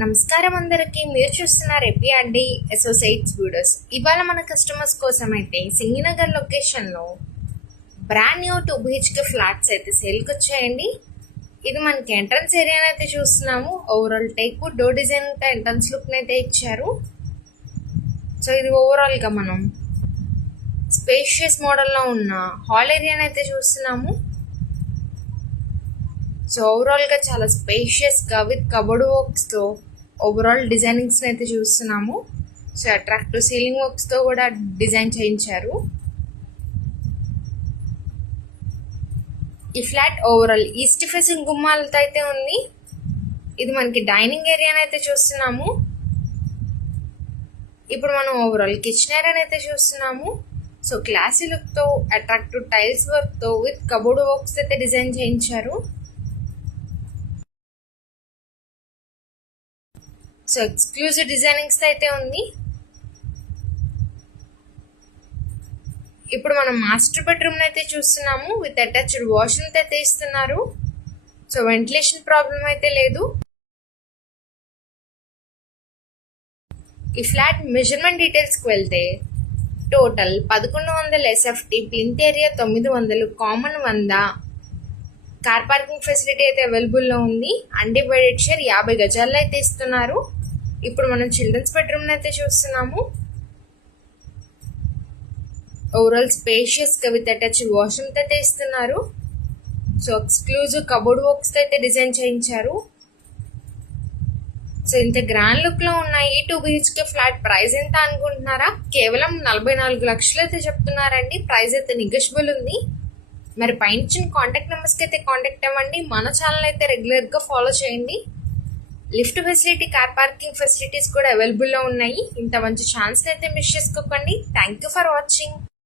నమస్కారం అందరికి. మీరు చూస్తున్నారు ఏపీఆర్డి అసోసియేట్స్ వీడియోస్. ఇవాళ మన కస్టమర్స్ కోసం అయితే సింగినగర్ లొకేషన్లో బ్రాండ్ న్యూ 2 BHK ఫ్లాట్స్ అయితే సేల్కి వచ్చాయండి. ఇది మనకి ఎంట్రన్స్ ఏరియాని అయితే చూస్తున్నాము. Overall take door design entrance లుక్ని అయితే ఇచ్చారు. సో ఇది ఓవరాల్గా మనం స్పేషియస్ మోడల్లో ఉన్న హాల్ ఏరియాని అయితే చూస్తున్నాము. సో ఓవరాల్గా చాలా స్పేషియస్గా విత్ కబోర్డ్ వర్క్స్తో ఓవరాల్ డిజైనింగ్స్ని అయితే చూస్తున్నాము. సో అట్రాక్టివ్ సీలింగ్ వర్క్స్తో కూడా డిజైన్ చేయించారు. ఈ ఫ్లాట్ ఓవరాల్ ఈస్ట్ ఫేసింగ్ గుమ్మాలతో అయితే ఉంది. ఇది మనకి డైనింగ్ ఏరియాని అయితే చూస్తున్నాము. ఇప్పుడు మనం ఓవరాల్ కిచెన్ ఏరియాని అయితే చూస్తున్నాము. సో క్లాసీ లుక్తో అట్రాక్టివ్ టైల్స్ వర్క్తో విత్ కబోర్డ్ వర్క్స్ అయితే డిజైన్ చేయించారు. సో ఎక్స్క్లూజివ్ డిజైనింగ్స్ అయితే ఉంది. ఇప్పుడు మనం మాస్టర్ బెడ్రూమ్ అయితే చూస్తున్నాము. విత్ అటాచ్డ్ వాష్రూమ్ అయితే ఇస్తున్నారు. సో వెంటిలేషన్ ప్రాబ్లం అయితే లేదు. ఈ ఫ్లాట్ మెజర్మెంట్ డీటెయిల్స్కి వెళ్తే total 1100 SFT, plinth area 900, common 100, car parking facility అయితే అవైలబుల్లో ఉంది. అన్డివైడెడ్ షేర్ 50 గజాల్లో అయితే ఇస్తున్నారు. ఇప్పుడు మనం చిల్డ్రన్స్ బెడ్రూమ్ అయితే చూస్తున్నాము. ఓవరాల్ స్పేషియస్గా విత్ అటాచ్డ్ వాష్రూమ్ అయితే ఇస్తున్నారు. సో ఎక్స్క్లూజివ్ కబోర్డ్ వర్క్స్ అయితే డిజైన్ చేయించారు. సో ఇంత గ్రాండ్ లుక్లో ఉన్న ఈ 2 BHK ఫ్లాట్ ప్రైస్ ఎంత అనుకుంటున్నారా? కేవలం 44 లక్షలు అయితే చెప్తున్నారండి. ప్రైస్ అయితే నెగోషియబుల్ ఉంది. మరి పైన ఇచ్చిన కాంటాక్ట్ నెంబర్స్కి అయితే కాంటాక్ట్ అవ్వండి. మన ఛానల్ అయితే రెగ్యులర్గా ఫాలో చేయండి. Lift facility, car parking facilities కూడా అవైలబుల్లో ఉన్నాయి. ఇంత మంచి ఛాన్స్ అయితే మిస్ చేసుకోకండి. Thank you for watching.